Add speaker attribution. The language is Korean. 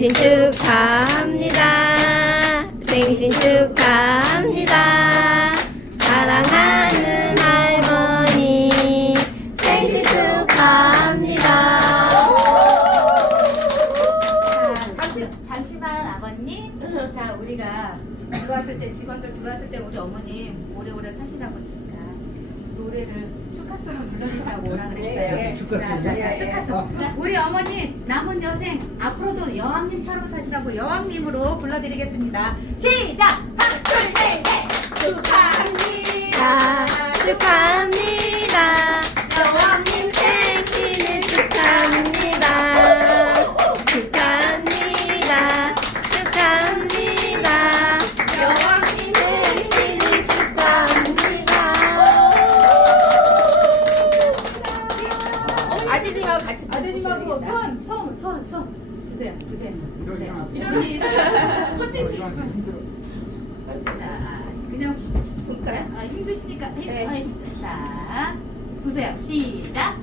Speaker 1: 생신 축하합니다. 생신 축하합니다. 사랑하는 할머니 생신 축하합니다.
Speaker 2: 자, 잠시, 잠시만 아버님. 자, 우리가 들어왔을 때 직원들 들어왔을 때 우리 어머님 오래오래 사시라고 노래를 축하송을 불러준다고 오라 그랬어요.
Speaker 3: 네, 축하송.
Speaker 2: 자, 자, 자, 축하송. 우리 어머님 남은 여생 앞으로도 여왕님처럼 사시라고 여왕님으로 불러드리겠습니다. 시작. 하나, 둘, 셋, 넷. 축하합니다.
Speaker 1: 축하합니다. 아드님하고 같이
Speaker 2: 아드님하고 손, 손, 손, 손. 주세요, 주세요, 주세요. 자, 그냥
Speaker 1: 볼까요?
Speaker 2: 아, 힘드시니까 힘,
Speaker 1: 네.
Speaker 2: 아, 자, 보세요. 시작.